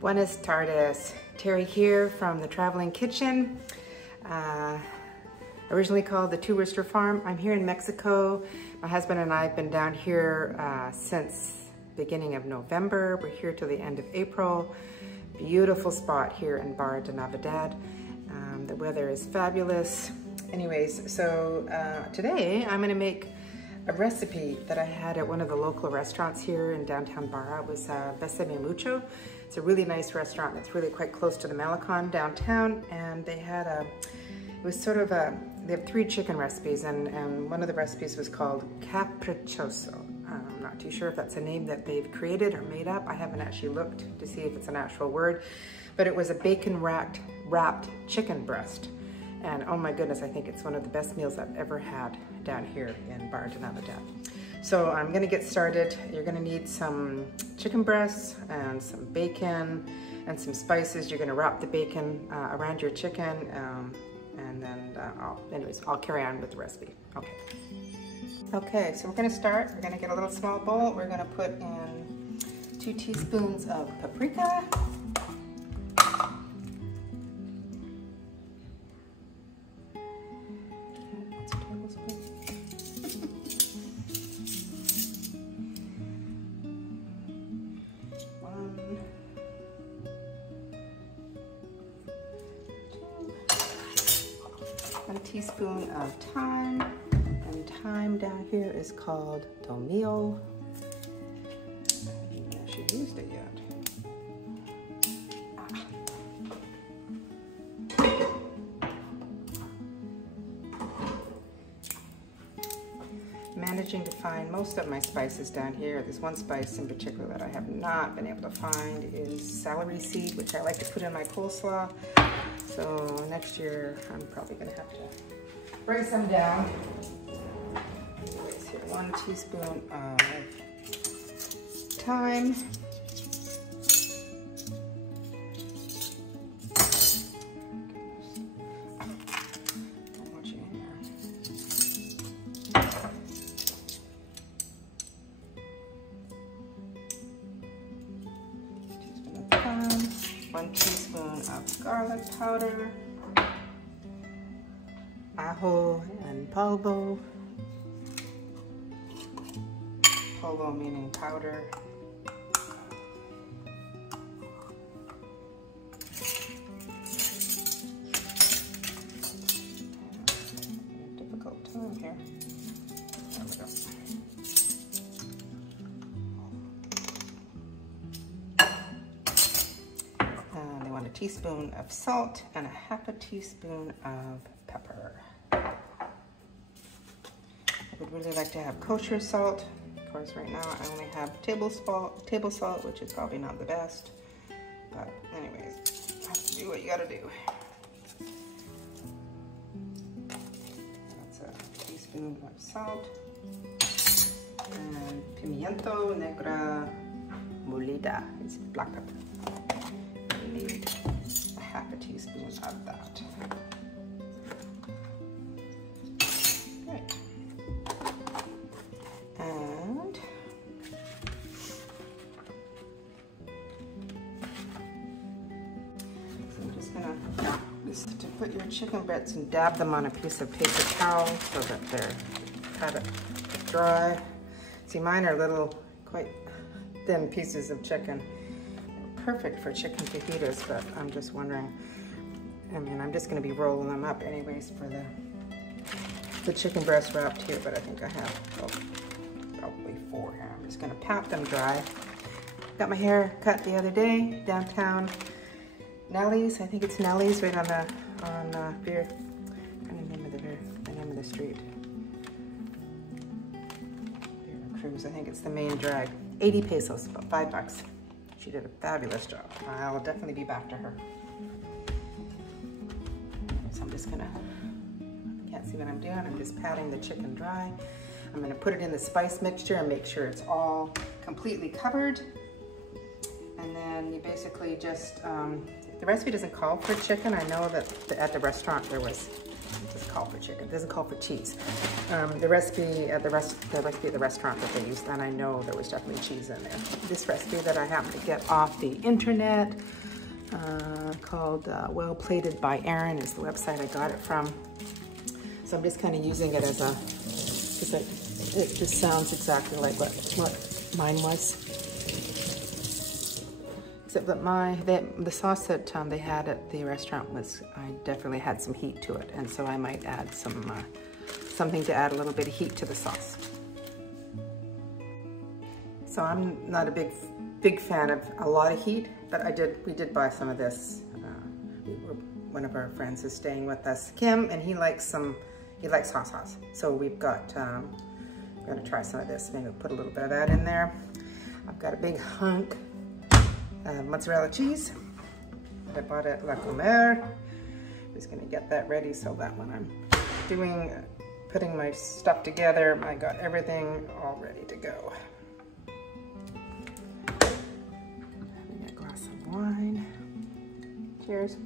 Buenas tardes, Terry here from the Traveling Kitchen, originally called the Two Rooster Farm. I'm here in Mexico. My husband and I have been down here since beginning of November. We're here till the end of April. Beautiful spot here in Barra de Navidad. The weather is fabulous. Anyways, so today I'm gonna make a recipe that I had at one of the local restaurants here in downtown Barra. It was Besame Mucho. It's a really nice restaurant. It's really quite close to the Malecon downtown, and they had it was sort of they have 3 chicken recipes, and one of the recipes was called capriccioso. I'm not too sure if that's a name that they've created or made up. I haven't actually looked to see if it's an actual word, but it was a bacon wrapped chicken breast. And oh my goodness, I think it's one of the best meals I've ever had down here in Barra de Navidad. So I'm gonna get started. You're gonna need some chicken breasts and some bacon and some spices. You're gonna wrap the bacon around your chicken, and then I'll carry on with the recipe. Okay, so we're gonna start. We're gonna get a little small bowl. We're gonna put in 2 teaspoons of paprika. 1 teaspoon of thyme, and thyme down here is called tomillo. I haven't actually used it yet. Managing to find most of my spices down here. There's one spice in particular that I have not been able to find is celery seed, which I like to put in my coleslaw. So next year I'm probably gonna have to bring some down. Anyways, here, 1 teaspoon of thyme. One teaspoon of garlic powder, ajo and polvo. Polvo meaning powder. Difficult time here. There we go. A teaspoon of salt and 1/2 teaspoon of pepper. I would really like to have kosher salt. Of course, right now I only have table salt, which is probably not the best. But anyways, you have to do what you gotta do. That's a teaspoon of salt. And pimiento negra molida is black pepper. Need 1/2 teaspoon of that. Right. And so I'm just gonna to put your chicken breasts and dab them on a piece of paper towel so that they're kind of dry. See, mine are little, quite thin pieces of chicken. Perfect for chicken fajitas, but I'm just wondering, I mean, I'm just gonna be rolling them up anyways for the chicken breast wrapped here, but I think I have probably 4 here. I'm just gonna pat them dry. Got my hair cut the other day downtown Nelly's. I think it's Nelly's right on Beer. I can't remember the name of the street. Beer Cruise. I think it's the main drag. 80 pesos, about $5. She did a fabulous job. I'll definitely be back to her. So I'm just gonna, can't see what I'm doing. I'm just patting the chicken dry. I'm gonna put it in the spice mixture and make sure it's all completely covered. And then you basically just, the recipe doesn't call for chicken. I know that at the restaurant there was, it doesn't call for chicken, it doesn't call for cheese. The recipe at the restaurant that they used, and I know there was definitely cheese in there. This recipe that I happened to get off the internet, called Well Plated by Erin is the website I got it from. So I'm just kind of using it as a, because it just sounds exactly like what mine was. Except that the sauce that they had at the restaurant was, I definitely had some heat to it, and so I might add some something to add a little bit of heat to the sauce. So I'm not a big fan of a lot of heat, but we did buy some of this. One of our friends is staying with us, Kim, and he likes hot sauce. So we've got, I'm gonna try some of this. Maybe put a little bit of that in there. I've got a big hunk mozzarella cheese that I bought at La Comer. Just gonna get that ready so that when I'm putting my stuff together, I got everything all ready to go. Having a glass of wine. Cheers.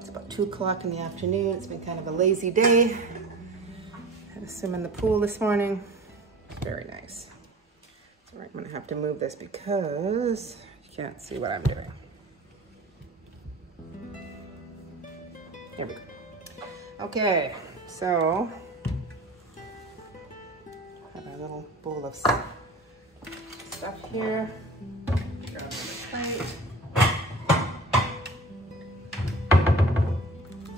It's about 2 o'clock in the afternoon. It's been kind of a lazy day. Had to swim in the pool this morning. Very nice. I'm gonna have to move this because you can't see what I'm doing. There we go. Okay, so I have a little bowl of stuff here. Grab the plate.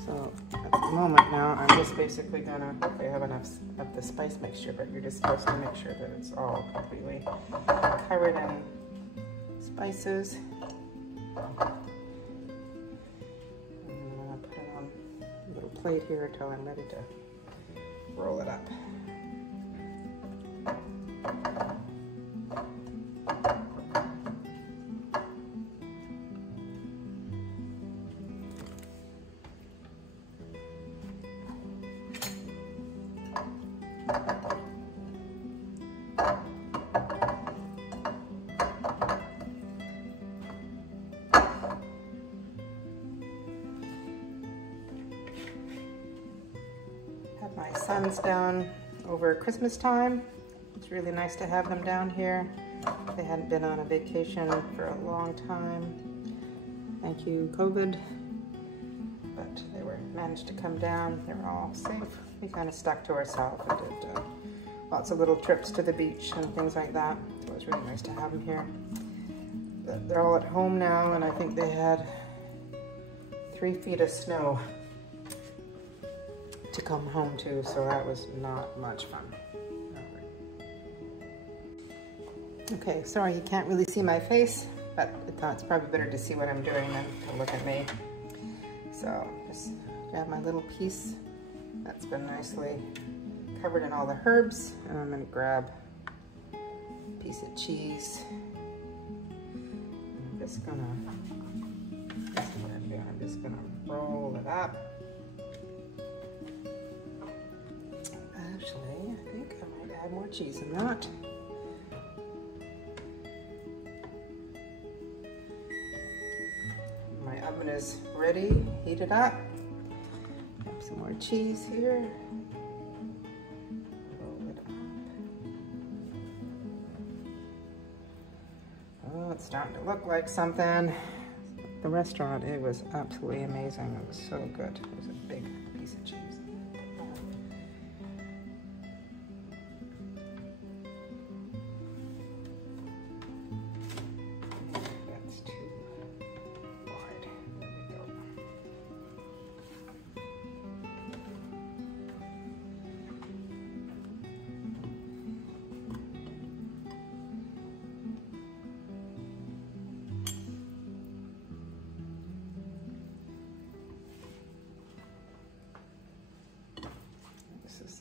So at the moment now, I'm just basically gonna, hopefully I have enough of the spice mixture, but you're just supposed to make sure that it's all completely covered in spices. And I'm gonna put it on a little plate here until I'm ready to roll it up. My son's down over Christmas time. It's really nice to have them down here. They hadn't been on a vacation for a long time. Thank you, COVID. But they managed to come down. They were all safe. We kind of stuck to ourselves and did lots of little trips to the beach and things like that. So it was really nice to have them here. They're all at home now, and I think they had 3 feet of snow to come home to, so that was not much fun. Okay, sorry you can't really see my face, but I thought it's probably better to see what I'm doing than to look at me. So just grab my little piece that's been nicely covered in all the herbs, and I'm gonna grab a piece of cheese. I'm just gonna, this is what I'm doing, I'm just gonna roll it up. Actually, I think I might add more cheese than that. My oven is ready, heated up. Have some more cheese here. Roll it up. Oh, it's starting to look like something. The restaurant, it was absolutely amazing. It was so good. It was a big piece of cheese.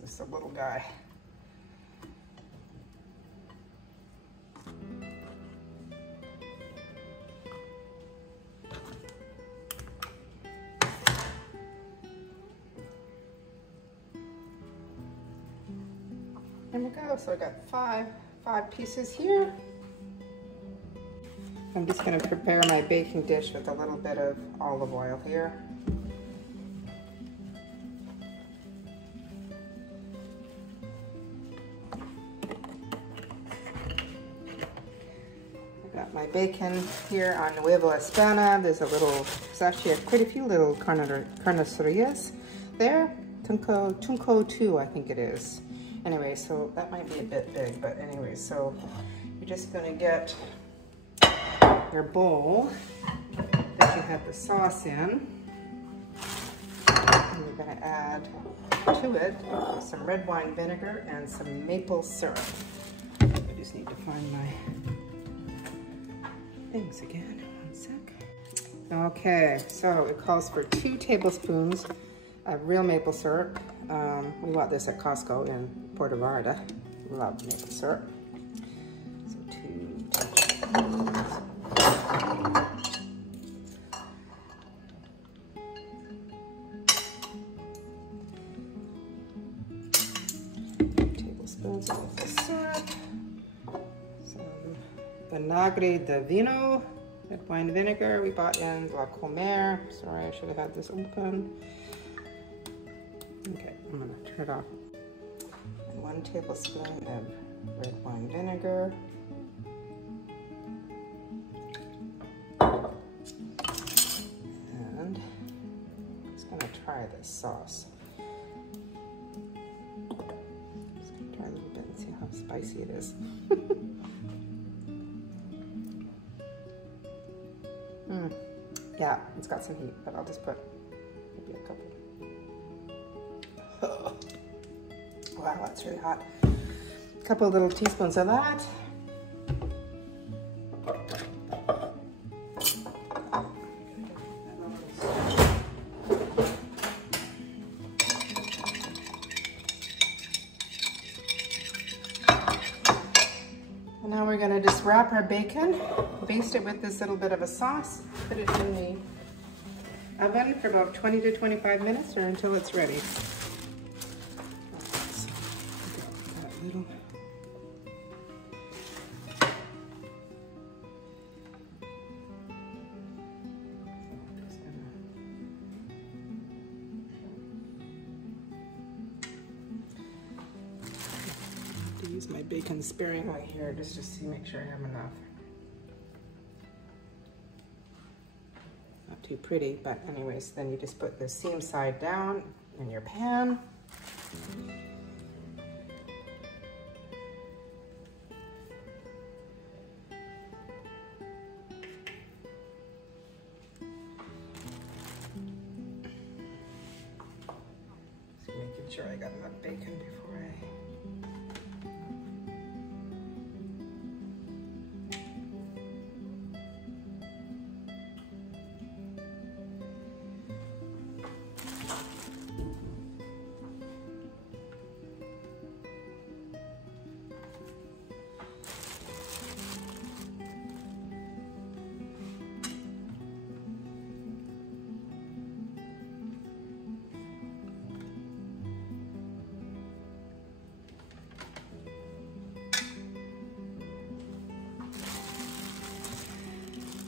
This is a little guy. we go. So I got five pieces here. I'm just going to prepare my baking dish with a little bit of olive oil here. Got my bacon here on Nuevo Espana. There's actually quite a few little carnicerías there. Tunco 2, I think it is. Anyway, so that might be a bit big, but anyway, so you're just gonna get your bowl that you have the sauce in. And you're gonna add to it some red wine vinegar and some maple syrup. I just need to find my things again, 1 sec. Okay, so it calls for 2 tablespoons of real maple syrup. We bought this at Costco in Puerto Vallarta. Love maple syrup. So 2 tablespoons. Tablespoons of maple syrup. Vinagre de vino, red wine vinegar we bought in La Comer. Sorry, I should have had this open. Okay, I'm gonna turn it off. And 1 tablespoon of red wine vinegar. And I'm just gonna try this sauce. Just gonna try a little bit and see how spicy it is. Yeah, it's got some heat, but I'll just put maybe a couple. Oh. Wow, that's really hot. A couple little teaspoons of that. And now we're gonna just wrap our bacon, baste it with this little bit of a sauce, put it in the oven for about 20 to 25 minutes or until it's ready. So, that little. Use my bacon sparingly here just to see, make sure I have enough. Not too pretty, but anyways, then you just put the seam side down in your pan. Just making sure I got enough bacon before I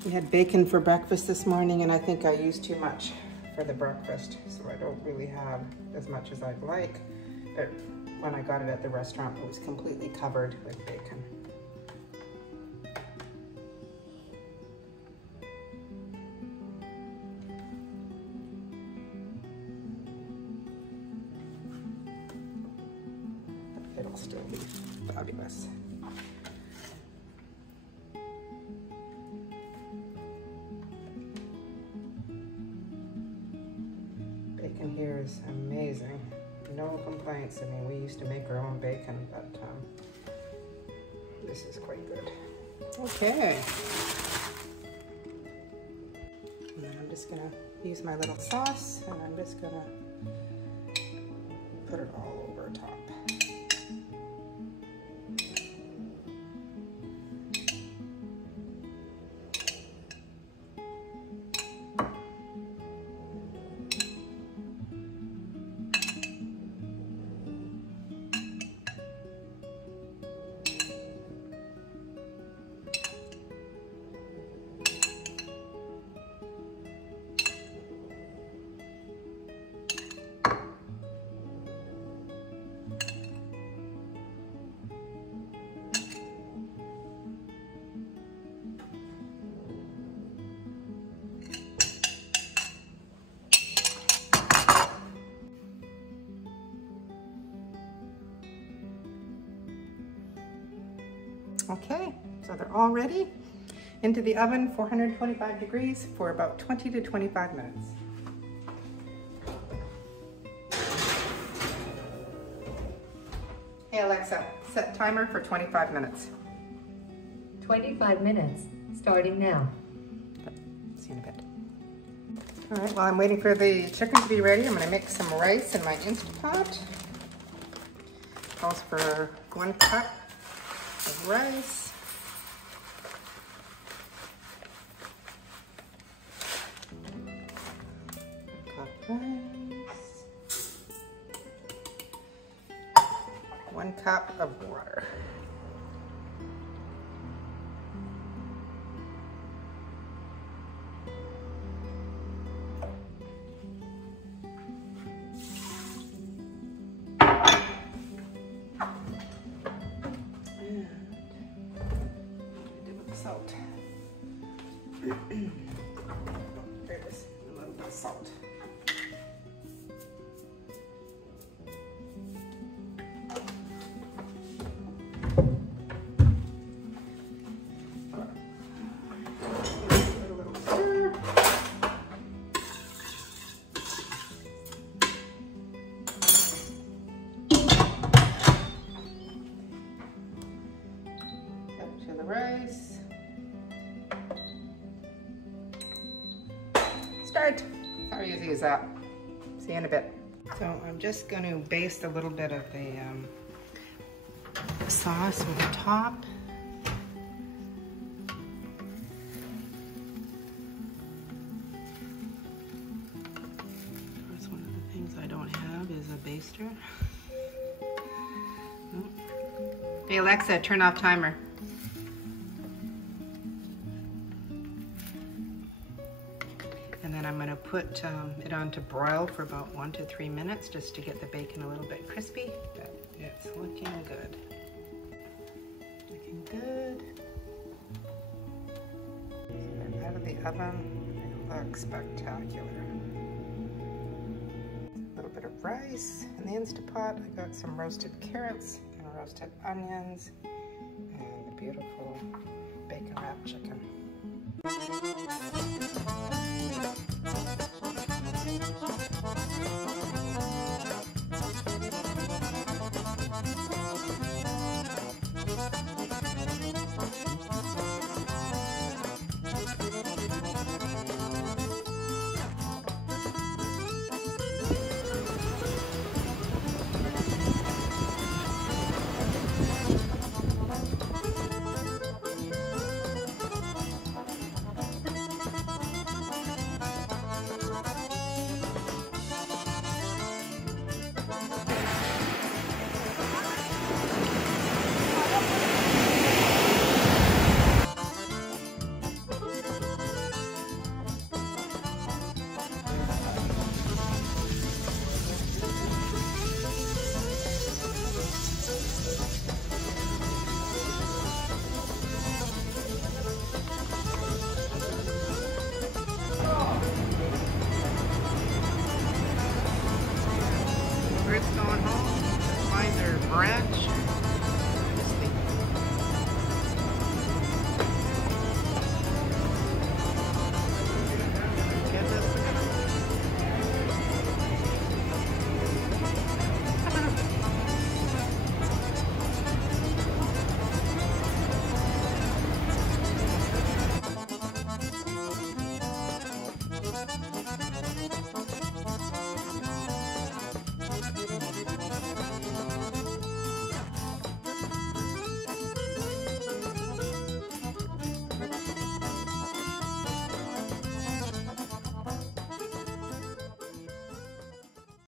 We had bacon for breakfast this morning, and I think I used too much for the breakfast, so I don't really have as much as I'd like. But when I got it at the restaurant, it was completely covered with bacon. It'll still be fabulous. Bacon here is amazing. No complaints. I mean, we used to make our own bacon, but this is quite good. Okay. And then I'm just gonna use my little sauce, and I'm just gonna put it all over top. Okay, so they're all ready. Into the oven, 425 degrees for about 20 to 25 minutes. Hey Alexa, set timer for 25 minutes. 25 minutes, starting now. See you in a bit. All right, while I'm waiting for the chicken to be ready, I'm gonna make some rice in my Instant Pot. Calls for 1 cup of rice. Rice. 1 cup of water. And do with the salt. There it is, a little bit of salt. To the rice. Start. How easy is that? See you in a bit. So I'm just going to baste a little bit of the sauce with the top. Of course, one of the things I don't have is a baster. Hey Alexa, turn off timer. And then I'm going to put it on to broil for about 1 to 3 minutes just to get the bacon a little bit crispy. But it's looking good. Looking good. And out of the oven, it looks spectacular. A little bit of rice in the Instant Pot. I got some roasted carrots and roasted onions and a beautiful bacon wrapped chicken.